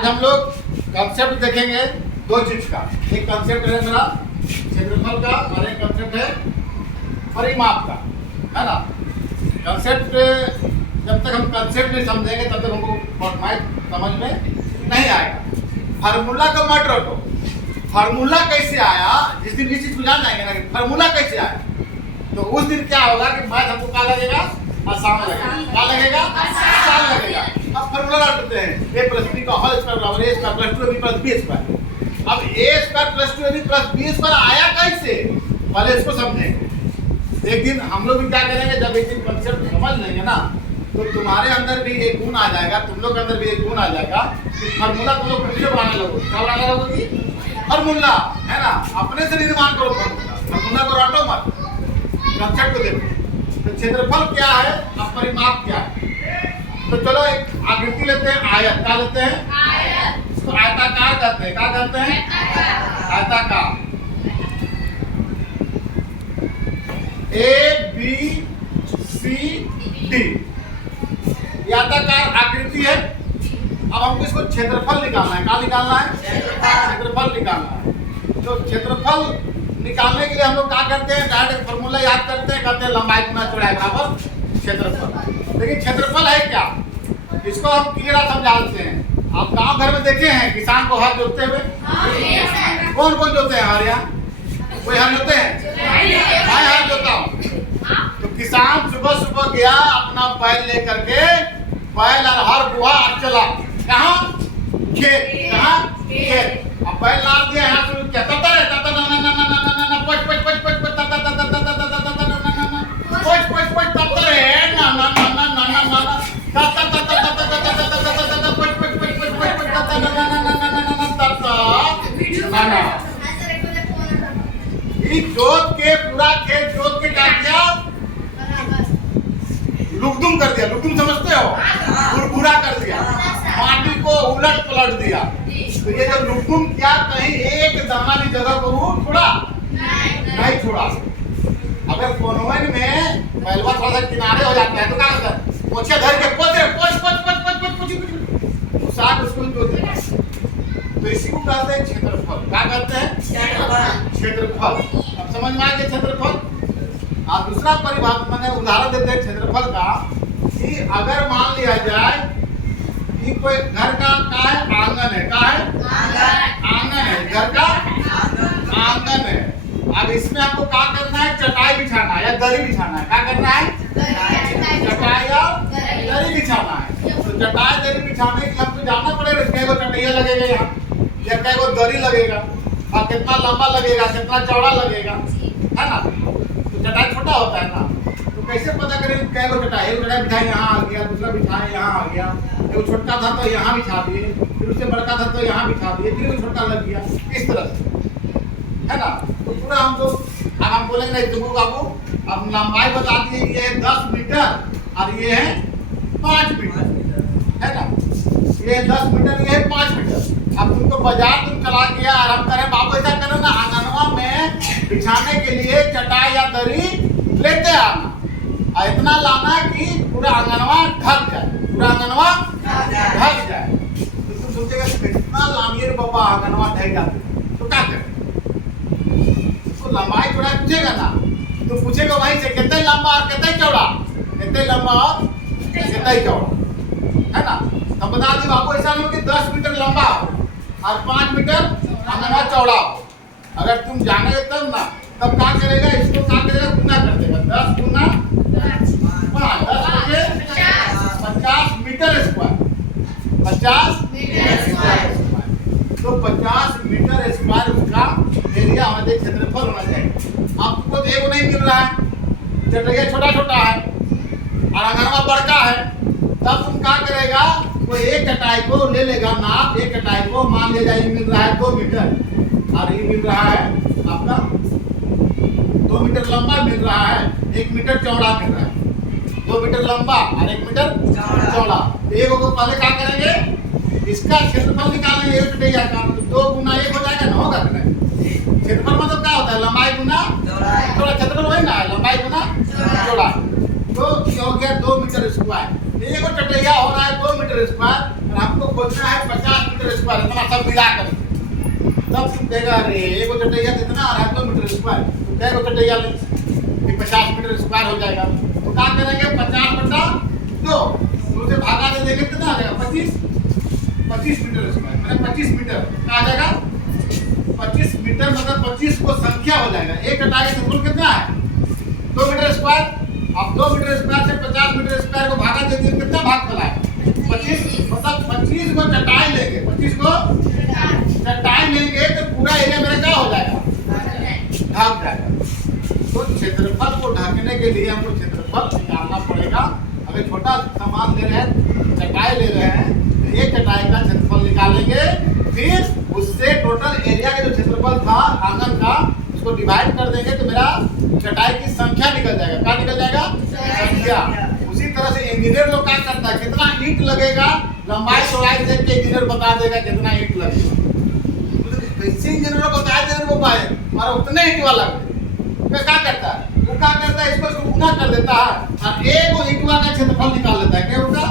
आज हम लोग कंसेप्ट देखेंगे दो चीज का। एक कंसेप्ट है मेरा क्षेत्रफल का और एक कंसेप्ट है परिमाप का, है ना। कंसेप्ट जब तक हम कंसेप्ट नहीं समझेंगे तब तक हमको फॉर्मूला समझ में नहीं आएगा। फार्मूला का मत रटो। फार्मूला कैसे आया, जिस दिन इस चीज को जान जाएंगे ना कि फार्मूला कैसे आया, तो उस दिन क्या होगा कि मैथ हमको क्या लगेगा, आसान लगेगा। क्या लगेगा, आसान लगेगा। अब फार्मूला रटते हैं, a + b का होल स्क्वायर बराबर a square plus 2ab plus b square. अब a square plus 2ab plus b square आया कैसे, पहले इसको समझेंगे। एक दिन हम लोग भी क्या करेंगे, जब एक दिन कंसेप्ट समझ लेंगे ना तो तुम्हारे अंदर भी एक गुण आ जाएगा, तुम लोग के अंदर भी एक गुण आ जाएगा कि फार्मूला तुम लोग फिर से बनाने लगोगे। क्या बनाने लगोगे, फार्मूला, है ना। अपने से निर्माण करो फार्मूला को रटो मत, कंसेप्ट को देखो। तो क्षेत्रफल क्या है और परिमाप क्या है। तो चलो एक आकृति लेते हैं, आयत। क्या लेते हैं, आयत। इसको आयताकार कहते हैं। क्या कहते हैं, आयताकार। A B C D आयताकार आकृति है। अब हमको इसको क्षेत्रफल निकालना है। क्या निकालना है, क्षेत्रफल निकालना है। तो क्षेत्रफल निकालने के लिए हम लोग क्या करते हैं, डायरेक्ट फॉर्मूला याद करते हैं, कहते हैं लंबाई गुना चौड़ाई बराबर क्षेत्रफल। लेकिन क्षेत्रफल है क्या, इसको हम क्लियर समझाते हैं। आप गांव घर में देखे हैं किसान को हल जोतते हुए, कौन कौन जोते हैं, हमारे यहाँ कोई हल जोते हैं, मैं हल जोता हूँ। तो किसान सुबह सुबह गया अपना बैल लेकर के, बैल और हर बुआ चला कहाँ, खेत। कहाँ, खेत। अब बैल लाद दिया यहाँ से क्या तता है, तता ना ना ना ना ना ना ना पच पच पच पच पच तता तता तता तता तता तता ना ना ना पच पच पच तता है ना ना ना ना ना ना ना तता तता तता तता तता तता तता पच पच पच पच पच पच तता ना ना ना ना ना ना ना तता ना ना। ये जोत के पूरा खेत जोत के क्या किया, लुकदुम कर दिया। लुकदुम समझते हो, बुरबुरा कर दिया, माटी को उलट पलट दिया। तो ये जब लुकदुम किया, कहीं एक दाना जगह को वो छोड़ा नहीं छोड़ा। अगर कोनवन में पहलवा थोड़ा सा किनारे हो जाता है तो क्या करता है, पोछे धर के पोछ पोछ पोछ पोछ पोछ पोछ पोछ साथ उसको जोतेगा। तो इसी को कहते हैं क्षेत्रफल। क्या कहते हैं, क्षेत्रफल। अब समझ में आ गया क्षेत्रफल। आप दूसरा परिभाषा मैंने उदाहरण देते हैं क्षेत्रफल का, कि अगर मान लिया जाए कि कोई घर का है, आंगन है। क्या है, आंगन है, घर का आंगन है। अब इसमें आपको क्या करना है, चटाई बिछाना है या दरी बिछाना है। क्या करना है, चटाई या दरी बिछाना है। तो चटाई दरी बिछाने के लिए हमको जानना पड़ेगा कैगो चटाइया लगेगा यहाँ, या कैगो दरी लगेगा, और कितना लंबा लगेगा, कितना चौड़ा लगेगा, है ना। तो चटाई छोटा होता है ना, तो कैसे पता करें कैगो चटाई। एक चटाई बिछाए यहाँ आ गया, दूसरा बिछाए यहाँ आ गया, एक छोटा था तो यहाँ बिछा दिए, फिर उससे बड़का था तो यहाँ बिछा दिए, फिर वो छोटा लग गया, इस तरह से, है ना। तो पूरा हमको अब हम बोलेंगे नहीं तुमको बाबू, अब लंबाई बता दिए, ये है 10 मीटर और ये है 5 मीटर, है ना। ये 10 मीटर, ये है 5 मीटर। अब तुमको बाजार तुम चला गया और हम करें बाबू ऐसा करो ना, आंगनवा में बिछाने के लिए चटाई या दरी लेते आना, और इतना लाना कि पूरा आंगनवा ढक जाए, पूरा आंगनवा ढक जाए। तो तुम सोचेगा कितना लानिए बाबा आंगनवा ढक जाते, तो क्या करें, तो लंबाई चौड़ाई पूछेगा ना, तो पूछेगा वहीं से कितना लंबा और कितना चौड़ा, कितना लंबा और कितना चौड़ा, है ना। तो बता दी बाबू ऐसा हो कि 10 मीटर लंबा हो और 5 मीटर आंगनवा चौड़ा हो। अगर तुम जाने तब ना, तब क्या करेगा, इसको क्या करेगा, गुना कर देगा। 10 गुना 5, 10 50 मीटर स्क्वायर, 50 मीटर स्क्वायर। तो 50 मीटर स्क्वायर उसका एरिया हमारे क्षेत्रफल होना चाहिए। आपको तो एक नहीं मिल रहा है, चटाइया छोटा छोटा है और आंगनवा बड़का है, तब तुम क्या करेगा, वो एक चटाई को ले लेगा नाप, एक चटाई को मान लिया जाए मिल रहा है 2 मीटर और ये मिल रहा है आपका 2 मीटर लंबा मिल रहा है, 1 मीटर चौड़ा मिल रहा है। 2 मीटर लंबा और 1 मीटर चौड़ा। एक को पहले क्या करेंगे, इसका क्षेत्रफल निकालेंगे, एक चटाइया का, तो 2 गुना 1 हो जाएगा ना, होगा कि नहीं। क्षेत्रफल मतलब क्या होता है, लंबाई गुना चौड़ा। क्षेत्रफल वही ना, लंबाई गुना चौड़ा। तो ये हो गया 2 मीटर स्क्वायर। एक चटैया हो रहा है 2 मीटर स्क्वायर और हमको खोजना है 50 मीटर स्क्वायर, इतना सब मिला कर। तब तुम कहेगा अरे एगो चटैया कितना आ रहा है 2 मीटर स्क्वायर, तो कह गो चटैया ले कि 50 मीटर स्क्वायर हो जाएगा। तो क्या करेंगे 50/2, उसे भागा दे देंगे, कितना आ जाएगा 25 मीटर स्क्वायर, मतलब 25 मीटर क्या आ जाएगा 25 मीटर, मतलब 25 को संख्या हो जाएगा। एक कटाई का क्षेत्रफल कितना है 2 मीटर स्क्वायर। अब 2 मीटर स्क्वायर से 50 मीटर स्क्वायर को भागा दे देंगे, कितना भाग फैला है 25, मतलब 25 को चटाई लेंगे, 25 को चटाई लेंगे तो पूरा एरिया मेरा क्या हो जाएगा ढक जाएगा। तो क्षेत्रफल को ढकने के लिए हमको क्षेत्रफल निकालना पड़ेगा। अगर छोटा सामान ले रहे हैं, चटाई ले रहे हैं, तो एक चटाई का क्षेत्रफल निकालेंगे, फिर उससे टोटल एरिया का जो क्षेत्रफल था आंगन का उसको डिवाइड कर देंगे तो मेरा चटाई की संख्या निकल जाएगा। क्या निकल जाएगा संख्या। उसी तरह से इंजीनियर लोग क्या करता है, कितना ईंट लगेगा लंबाई चौड़ाई देख के इंजीनियर बता देगा कितना ईंट लगेगा। कैसे इंजीनियर को बता दे वो पाए और उतने ईंट वाला क्या करता है, वो क्या करता है इसको गुना कर देता है और एगो ईंटवा का क्षेत्रफल निकाल लेता है। क्या होगा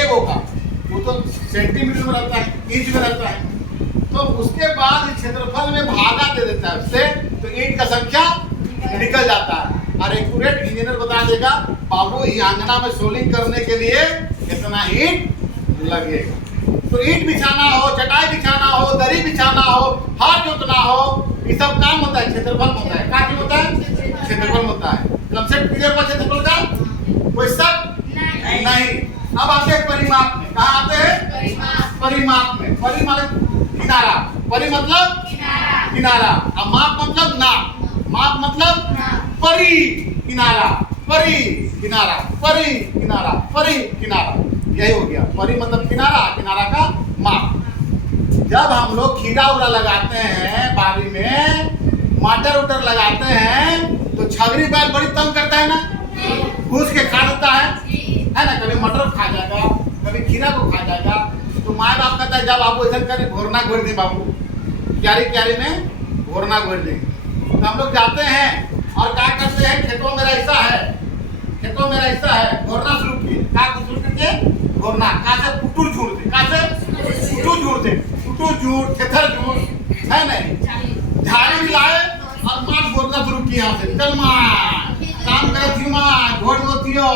एगो का, वो तो सेंटीमीटर में रहता है, इंच में रहता है। तो उसके बाद क्षेत्रफल में भागा दे देता है उससे, तो ईंट का संख्या निकल जाता है और एक्यूरेट इंजीनियर बता देगा बाबू ये आंगना में सोलिंग करने के लिए कितना ईंट लगेगा। तो ईंट बिछाना हो, चटाई बिछाना हो, दरी बिछाना हो, हाथ जोतना हो, ये सब काम होता है क्षेत्रफल होता है। क्या होता है क्षेत्रफल होता है। कंसेप्ट क्लियर हुआ क्षेत्रफल का, कोई शक नहीं। अब आते हैं परिमाप में। कहाँ आते हैं परिमाप में। परि मतलब किनारा, परि मतलब किनारा, अब माप मतलब नाप, माप मतलब परि किनारा, परि किनारा, परि किनारा, परि किनारा, यही हो गया। परि मतलब किनारा, किनारा का माप। जब हम लोग खीरा उरा लगाते हैं बाड़ी में, मटर उटर लगाते हैं, तो छगरी बैल बड़ी तंग करता है ना, घुस के खा देता है ना। कभी मटर खा जाएगा, कभी खीरा को खा जाएगा। तो माँ बाप कहता है जब आपको ऐसा करें घोरना घोर दे बाबू, क्यारी क्यारी में घोरना घोर दे। तो हम लोग जाते हैं और क्या करते हैं, खेतों में ऐसा है, खेतों में ऐसा है, घोरना शुरू किए। क्या शुरू करके घोरना, कहाँ से पुटुर झूठते, कहाँ से पुटुर झूठते, पुटुर झूठ, थेथर झूठ है नहीं, झाड़ी भी लाए और मार घोरना शुरू किया। यहाँ से चल माँ काम करे थी माँ, घोर दो थियो,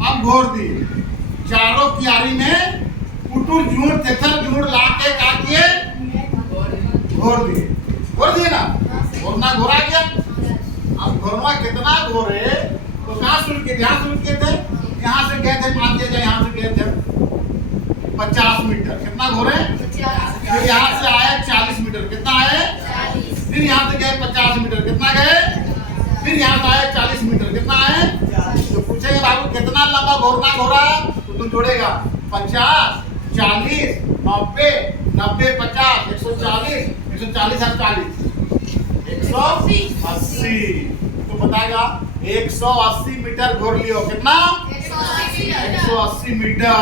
अब घोर दी। चारों क्यारी में पुटुर झूठ थेथर झूठ ला के का किए घोर दिए, घोर दिए ना, घोरना घोरा गया। अब घोरना कितना घोरे, तो कहाँ शुरू किए, यहाँ शुरू किए थे, यहाँ से गए थे, मान लीजिए यहाँ से गए थे 50 मीटर, कितना घोरे, फिर यहाँ से आए 40 मीटर, कितना आए, फिर यहाँ से गए 50 मीटर, कितना गए, फिर यहाँ से आए 40 मीटर, कितना आए। तो पूछेंगे बाबू कितना लंबा घोरना घोरा, तो तुम जोड़ेगा 50, 40, 90, 90, 50, 140, 140 और 40, 180। तो बताएगा 180 मीटर घोर लियो, कितना 180 मीटर,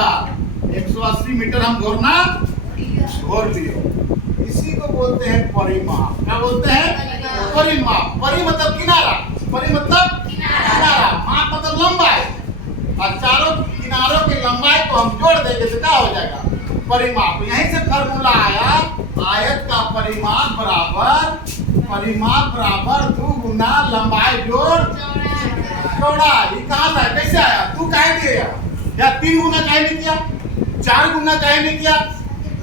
180 मीटर हम घोरना घोर लियो। इसी को बोलते हैं परिमाप। क्या बोलते हैं परिमाप। परि मतलब किनारा, परि मतलब किनारा, माप मतलब लंबाई, और चारों किनारों की लंबाई को हम जोड़ देंगे तो क्या हो जाएगा परिमाप। यहीं से फॉर्मूला आया, आयत का परिमाप बराबर 2 गुना लंबाई जोड़ चौड़ाई। कहाँ से कैसे आया, तू काहे दिया या 3 गुना काहे नहीं किया, 4 गुना काहे नहीं किया,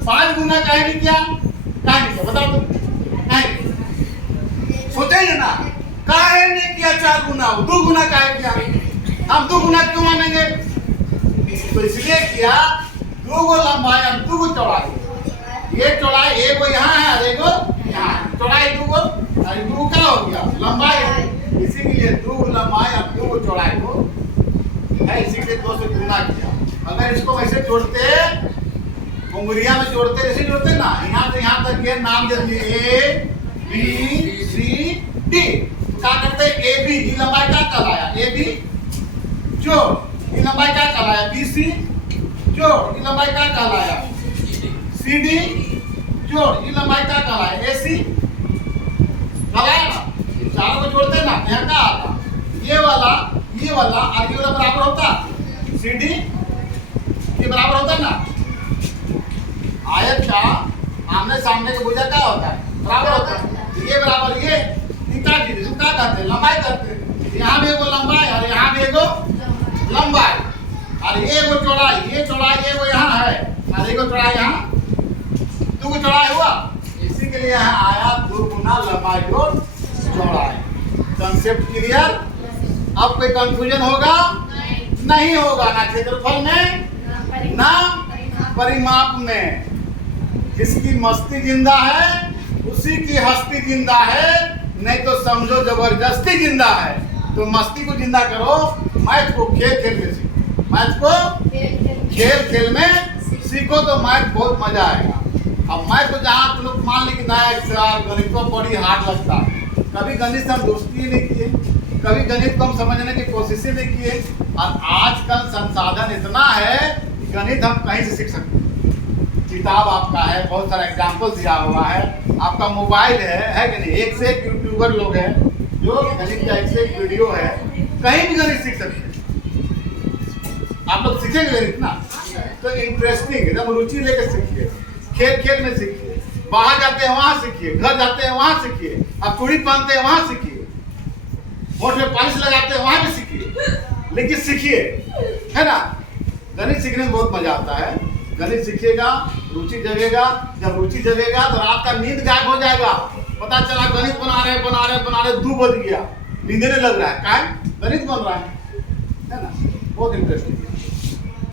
5 गुना काहे नहीं किया, काहे नहीं किया बताओ तुम, सोचेंगे ना काहे नहीं किया 4 गुना, 2 गुना काहे किया। हम 2 गुना क्यों मानेंगे, तो इसलिए किया 2 गो लंबाई और 2 गो चौड़ाई। ये चौड़ाई एगो यहाँ है और एगो यहाँ, चौड़ाई 2 गो और 2 क्या हो गया लंबाई है, इसी के लिए 2 गो लंबाई और 2 गो चौड़ाई को है, इसी के 2 से गुना किया। अगर इसको वैसे जोड़ते उंगलियां में जोड़ते, जैसे जोड़ते ना, यहाँ से यहाँ तक ये नाम दे दिए A B C D, क्या करते ए बी, ये लंबाई क्या कहलाया ए बी जोड़, ये लंबाई क्या कहलाया बी सी जोड़, ये लंबाई क्या कहलाया सी डी जोड़, ये लंबाई क्या कहलाया ए सी कहलाया ना। चारों को जोड़ते ना, यहाँ क्या आता, ये वाला और ये वाला बराबर होता, सी डी ये बराबर होता ना, आयत का आमने सामने का भुजा क्या होता है? बराबर होता है। ये बराबर ये थीटा की इसको क्या कहते हैं? लंबाई कहते हैं। यहाँ भी एगो लंबाई और यहाँ भी एगो लंबाई और ये एगो चौड़ाई, ये चौड़ाई एगो यहाँ है और एगो चौड़ाई यहाँ, दो चौड़ाई हुआ। इसी के लिए यहाँ आया 2 गुना लंबाई और चौड़ाई। Concept clear? अब कोई कंफ्यूजन होगा? नहीं होगा, ना क्षेत्रफल में ना परिमाप में। जिसकी मस्ती जिंदा है उसी की हस्ती जिंदा है, नहीं तो समझो जबरदस्ती जिंदा है। तो मस्ती को जिंदा करो, मैथ को खेल खेल में सीखो, मैथ को खेल खेल में सीखो तो मैथ बहुत मजा आएगा। अब मैथ को जहाँ तुम लोग मान ली कि नया गणित को बड़ी हार्ड लगता है, कभी गणित से हम दोस्ती ही नहीं किए, कभी गणित को हम समझने की कोशिश ही नहीं किए। और आजकल संसाधन इतना है कि गणित हम कहीं से सीख सकते हैं। किताब आपका है, बहुत सारा एग्जाम्पल दिया हुआ है, आपका मोबाइल है कि नहीं? एक से एक यूट्यूबर लोग हैं जो गणित का एक से एक वीडियो है, कहीं भी गणित सीख सकते हैं। आप लोग सीखेंगे गणित ना, तो इंटरेस्टिंग एकदम रुचि लेकर सीखिए, खेल खेल में सीखिए, बाहर जाते हैं वहां सीखिए, घर जाते हैं वहां सीखिए, आप चूड़ी पहनते हैं वहां सीखिए, होठ में पॉलिश लगाते हैं वहां भी सीखिए, लेकिन सीखिए, है ना? गणित सीखने में बहुत मजा आता है। गणित सीखिएगा, रुचि जगेगा। जब रुचि जगेगा तो रात का नींद गायब हो जाएगा। पता चला गणित बना रहे 2 बज गया, नींद नहीं लग रहा है, क्या गणित बन रहा है ना? बहुत इंटरेस्टिंग।